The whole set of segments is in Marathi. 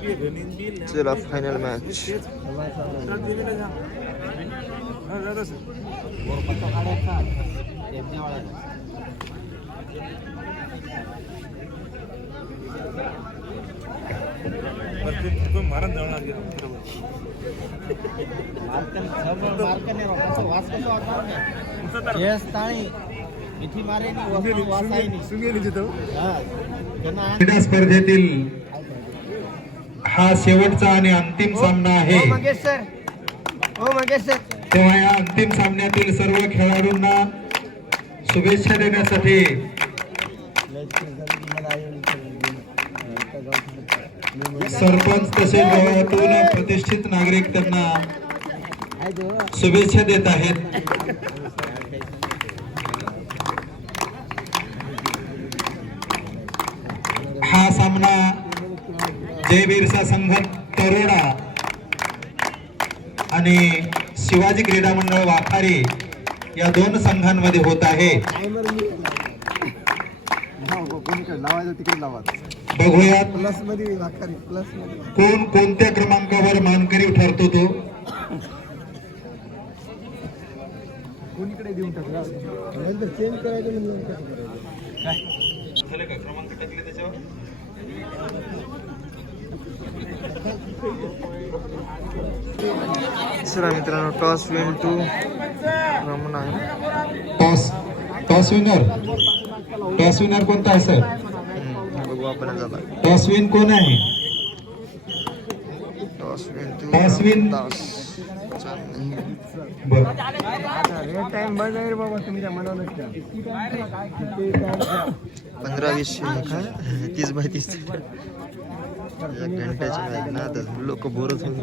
चला फायनल मॅच क्रीडा स्पर्धेतील हा शेवटचा आणि अंतिम सामना आहे. तेव्हा या अंतिम सामन्यातील सर्व खेळाडूंना शुभेच्छा देण्यासाठी सरपंच तसेच गावातून प्रतिष्ठित नागरिक त्यांना शुभेच्छा देत आहेत. हा सामना जय बिरसा संघ तरोडा आणि शिवाजी क्रीडा मंडळ वाखारी या दोन संघांमध्ये होत आहे. बघूयात कोण कोणत्या क्रमांकावर मानकरी ठरतो तो. कोणीकडे देऊन टाकला चेंज करायचं क्रमांक टाकले त्याच्यावर. चला मित्रांनो टॉस विन टू रमण आहे. टॉस विनर कोणता आहे सर? बघू आपण झाला टॉस विन कोण आहे? Toss win to toss win बर 15-20 काय 30-32 घंट्याच्या मॅच ना आता लोक बोरच होऊन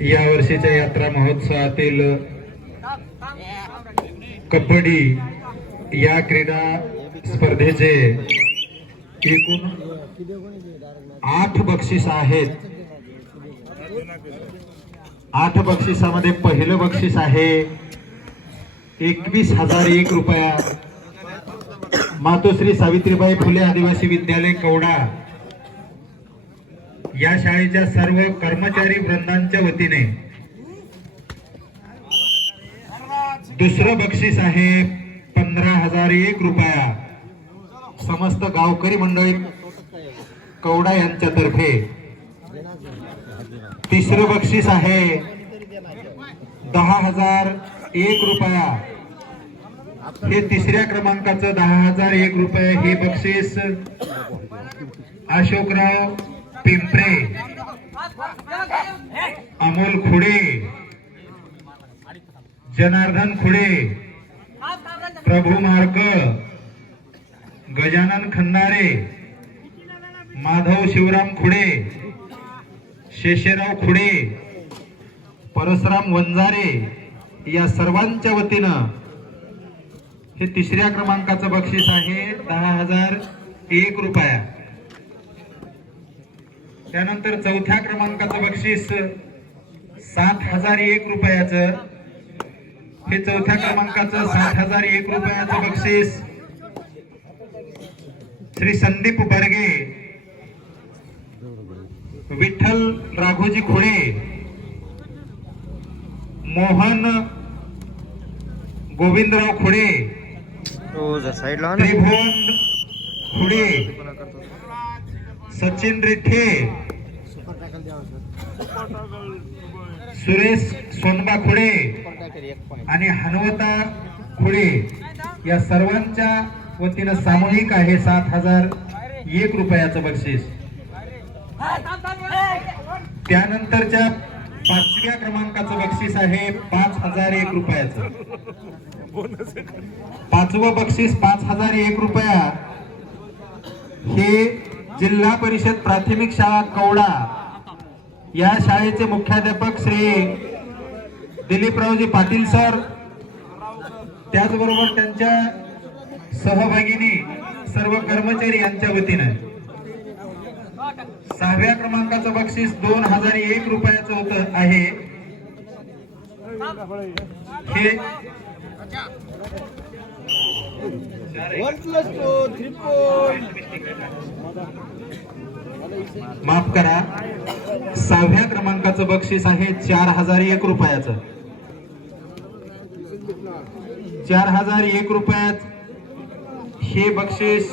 या वर्षीच्या यात्रा महोत्सवातील कबड्डी या क्रीडा स्पर्धेचे एकूण 8 बक्षीस आहेत. 8 बक्षिसामध्ये पहिलं बक्षीस आहे 21,001 रुपया मातोश्री सावित्रीबाई फुले आदिवासी विद्यालय कवडा या शाळेच्या सर्व कर्मचारी वृंदांच्या वतीने. दुसरं बक्षीस आहे 15,001 रुपया समस्त गावकरी मंडळी कवडा यांच्यातर्फे. तिसरं बक्षीस आहे 10,001 रुपया. हे तिसऱ्या क्रमांकाचं 10,001 रुपये हे बक्षीस अशोकराव पिंपरे, अमोल खुडे जनार्दन खुडे, प्रभू मार्क, गजानन खन्नारे, माधव शिवराम खुडे, शेषराव खुडे, परशुराम वंजारे या सर्वांच्या वतीनं हे तिसऱ्या क्रमांकाचं बक्षीस आहे 10,001 रुपया. त्यानंतर चौथ्या क्रमांकाचं बक्षीस 7,001 रुपयाचं. हे चौथ्या क्रमांकाचं 7,001 रुपयाचं बक्षीस श्री संदीप बर्गे, विठ्ठल राघोजी खुडे, मोहन गोविंदराव खुडे, हो जर साईडला ना त्रिभुवन खुडे, सचिन रिठे, सुरेश सोनबा खुडे आणि हनुवता खुडे या सर्वांच्या वतीनं सामूहिक आहे 7,001 रुपयाचं बक्षीस. त्यानंतरच्या 5व्या क्रमांकाचं बक्षीस आहे 5,001 रुपयाचं. 5वं बक्षीस 5,001 रुपया हे जिल्हा परिषद प्राथमिक शाळा कवडा या शाळेचे मुख्याध्यापक श्री दिलीपरावजी पाटील सर, त्याचबरोबर त्यांच्या सहभागिनी सर्व कर्मचारी यांच्या वतीनं. 6व्या क्रमांकाचं बक्षीस 2,001 रुपयाचं होत आहे. हे माफ करा, 6व्या क्रमांकाचं बक्षीस आहे 4,001 रुपयाचं. 4,001 रुपयात हे बक्षीस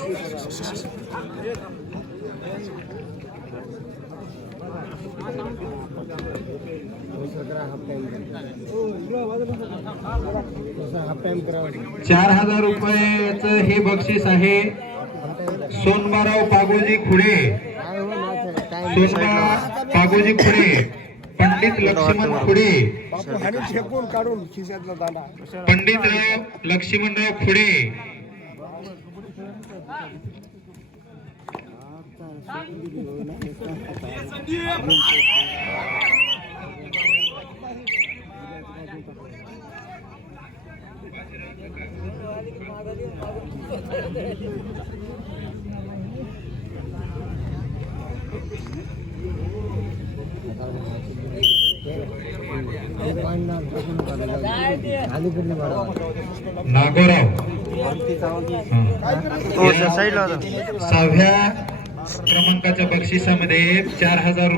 ₹4,000 हे बक्षीस आहे सोनबाराव पागोजी खुडे, सोनबा पागोजी खुडे, पंडित लक्ष्मण खुडे, पंडितराव लक्ष्मणराव खुडे, नागोराव. हो सर साईडला होता. 6व्या क्रमांकाच्या बक्षिसामध्ये 4,000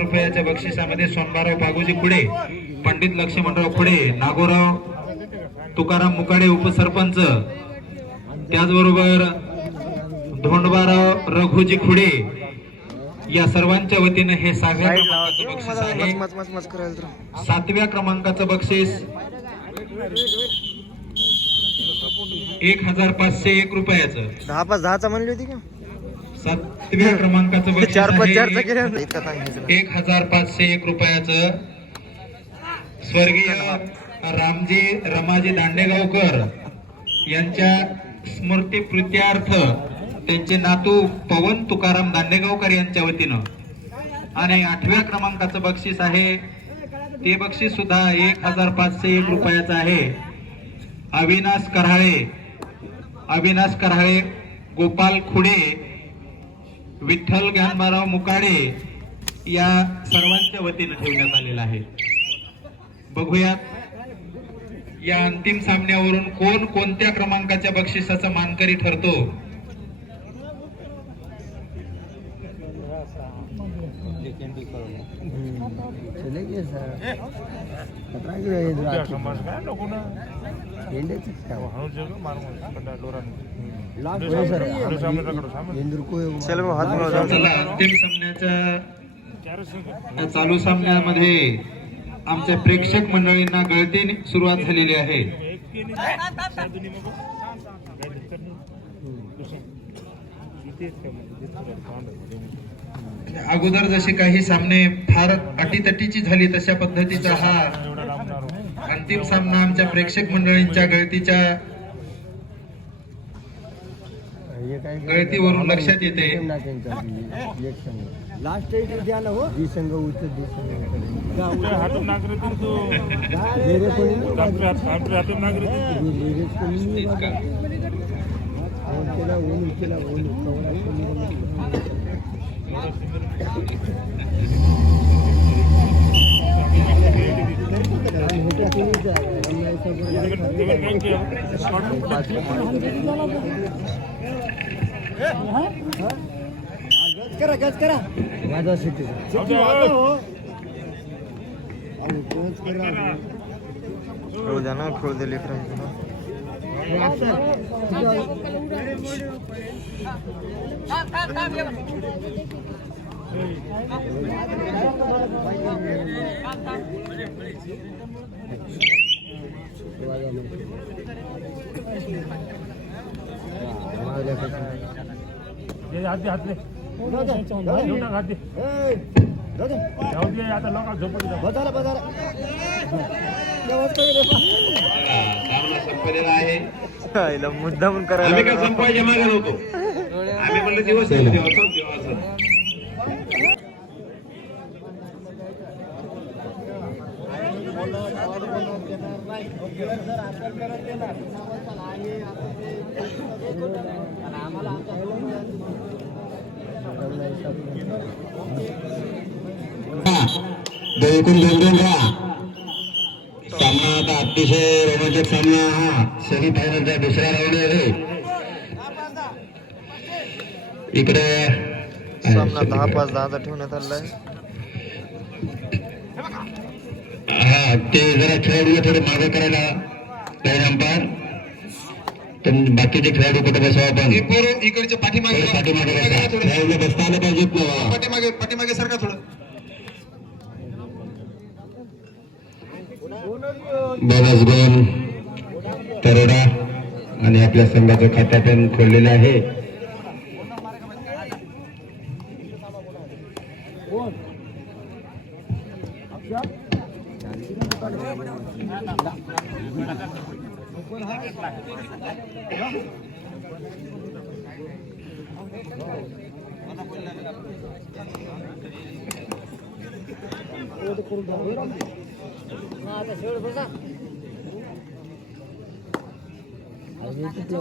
रुपयाच्या बक्षिसामध्ये सोनबाराव पागोजी खुडे, पंडित लक्ष्मणराव खुडे, नागोराव तुकाराम मुकाडे उपसरपंच, त्याचबरोबर धोंडबाराव रघुजी खुडे या सर्वांच्या वतीने हे 6व्या क्रमांकाचं बक्षीस आहे. 7व्या क्रमांकाचं बक्षीस 1,501 रुपयाचं. 10 म्हणली होती का? 7व्या क्रमांकाचं बक्षीस 4-5 आहे 1,501 रुपयाचं. स्वर्गीय रामजी रमाजी दांडेगावकर यांच्या स्मृती प्रीत्यार्थ त्यांचे नातू पवन तुकाराम दांडेगावकर यांच्या वतीनं. आणि 8व्या क्रमांकाचं बक्षीस आहे ते बक्षीस सुद्धा 1,501 रुपयाचं आहे. अविनाश कराळे, गोपाल खुडे, विठ्ठल ज्ञानबाराव मुकाडे या सर्वांच्या वतीनं ठेवण्यात आलेला आहे. बघूयात या अंतिम सामन्यावरून कोण कोणत्या क्रमांकाच्या बक्षिसाचा मानकरी ठरतो. चला, अंतिम सामन्याच्या चालू सामन्यामध्ये आमच्या प्रेक्षक मंडळींना गळती सुरुवात झालेली आहे. अगोदर जसे काही सामने फार अटीतटीची झाली तशा पद्धतीचा हा अंतिम सामना आमच्या प्रेक्षक मंडळींच्या गळतीवरून लक्षात येते. लास्ट द्या ना हो संघ गज करा माझा सिटी खेळू द्या ना, खेळू दे लेकरांना. संपलेला आहे. मुद्दा म्हणून आम्ही करायला काय संपवायच्या मागे नव्हतो. आम्ही म्हणलं दिवस आहे, दिवस एकूण 2-2 सामना आता अतिशय रोमांचक सामना हा सेमी फायनलचा दुसरा राऊंड आहे. इकडे सामना 10-5-10 ठेवण्यात आलेला आहे. हा ते जरा खेळाडू थोडे मागे करायला काही अंपायर, बाकीचे खेळाडू कुठे बसवा आपण इकडचे पाठीमागे खेळाडूला बसता आलं पाहिजेत ना. पाठीमागे सारखा थोडं. बोनस गुण तरोडा आणि आपल्या संघाचं खाता पण खोललेलं आहे.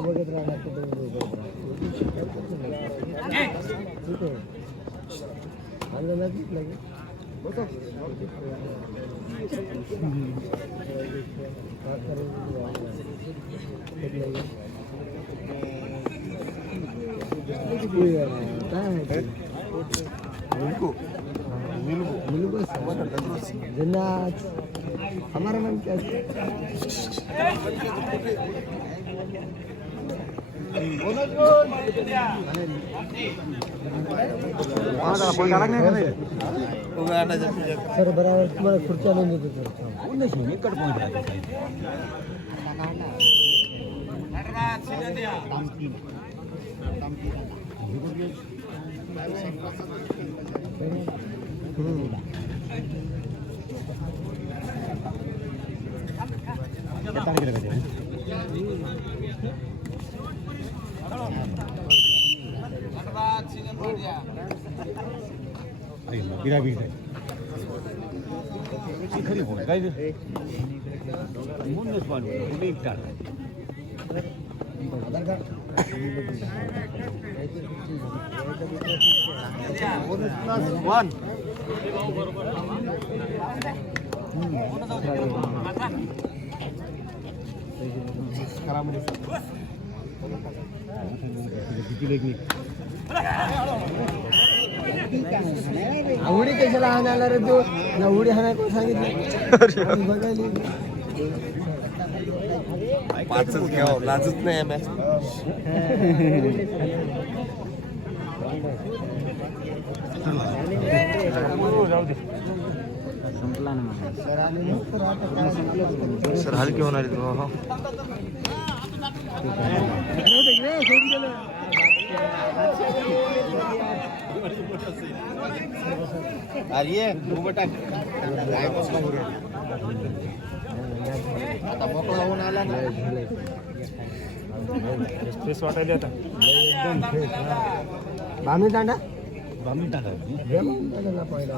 बघत राहणार हमारा नाम क्या है? सर बराबर तुम्हाला खुर्च्या आणून देतो खरी बोल काय म्हणूनच मानू एक टाळ वन आवडी कशाला हाणायला रे तू ना उडी हाणाय कोण सांगितलं बघायली पाचच घ्यावं, लाजच नाही मॅच. संपला ना सर हलकी होणार आहेत बाबा. अरे स्पेस वाटायला आता एकदम फ्रेश. बामी तांडा पहिला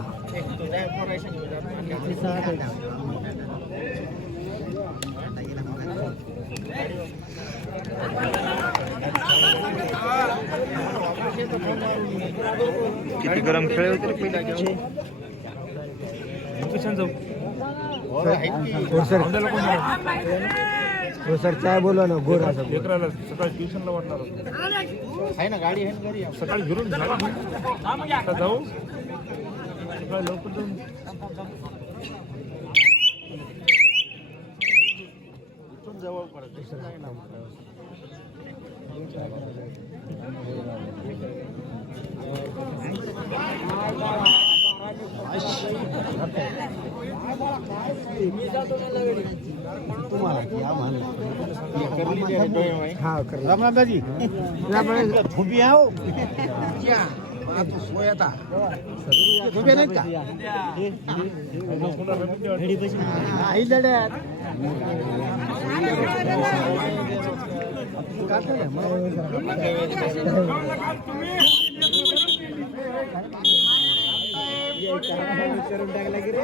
किती गरम खेळ होते रे पहिला game. लोकेशन जाऊ हो सर, औंध्याला कोण जाणार? हो सर, चाय बोलवा ना गोर असं. लेकराला सकाळी ट्युशनला वाटणार होतं. सकाळी घरून झाला आता जाऊ सकाळी लवकर जाऊन इथून जवळ पडत हा कर रामदाजी झोपी आहो झोपे नाहीत का आई लढ्यात करून टाकला की रे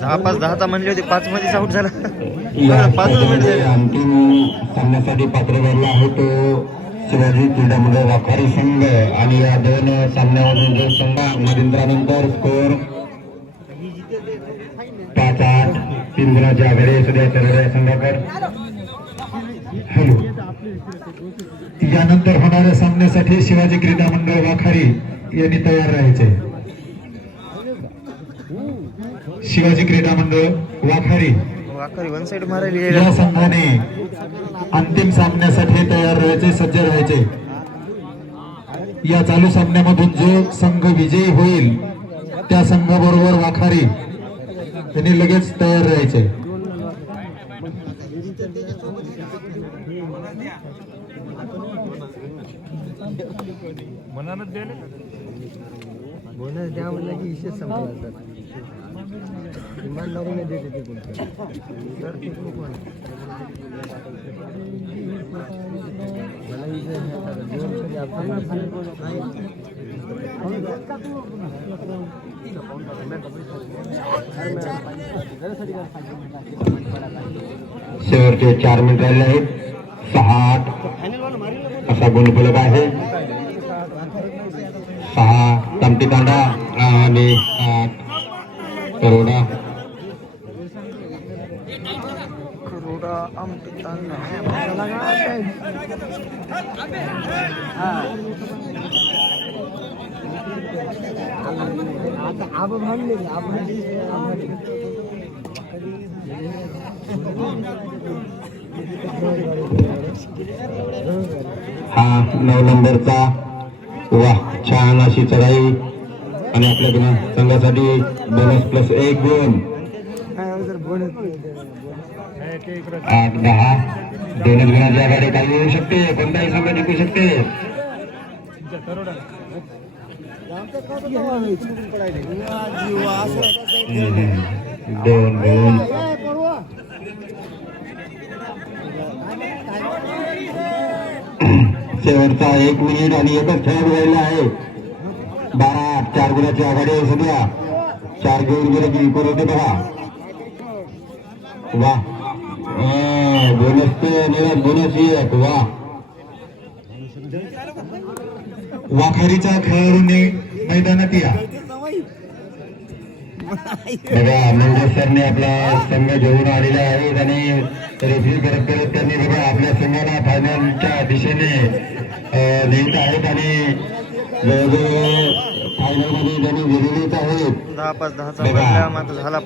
10-5 म्हणले होते, 5 मध्येच आउट झाला. या 5 मिनिट झाले. अंतिम सामन्यासाठी पात्र ठरला आहे तो शिवाजी क्रीडा मंडळ वाखारी संघ. आणि या 2 सामन्यामधून जो संघ मध्यंतरानंतर स्कोर 5-8 3 गुणाच्या आघाडी सध्या तरड्या संघावर. हॅलो, यानंतर होणाऱ्या सामन्यासाठी शिवाजी क्रीडा मंडळ वाखारी यांनी तयार राहायचे. शिवाजी क्रीडा मंडळ वाखारी वाखारी वन साइड मारायला या संघाने अंतिम सामन्यासाठी तयार राहायचे, सज्ज राहायचे. या चालू सामन्यामधून जो संघ विजयी होईल त्या संघाबरोबर वाखारी यांनी लगेच तयार राहायचे. मनानच द्यायला बोनस द्या म्हणलं की विषय संपला सर. इमानदारीने देते ते कोणतं सर ते कोण मला विषय शेवटचे 4 मिनिट राहिले आहेत. 6-8 असा गुणफलक आहे. 6 तमटी तांडा आणि 8 करोडा. आता आब भांडले हा 9 नंबरचा. वाह, छान अशी चढाई. आणि आपल्या संघासाठी बोनस प्लस 1 गुण. 8-10 दोनच गुणाच्या आघाडी खाली येऊ शकते. कोणताही संघ जिंकू शकते. दोन गुण. शेवटचा 1 मिनिट आणि एकच खेळ राहिला आहे. 12-8 4 गुणाची आघाडी आहे सध्या. 4 घेऊन गेले की इकडे होते बघा. वा, बोनस ते बोनस 1. वा, वाखारीचा खेळाडूंनी मैदानात या. बघा, मेंढे सरने आपला संघ घेऊन आलेला आहे आणि रेफरी करत करत त्यांनी बघा आपल्या संघाला फायनलच्या दिशेने नेत आहेत. आणि जवळजवळ फायनल मध्ये त्यांनी गेलेलेच आहेत. 10-5 10चा मात्र झाला.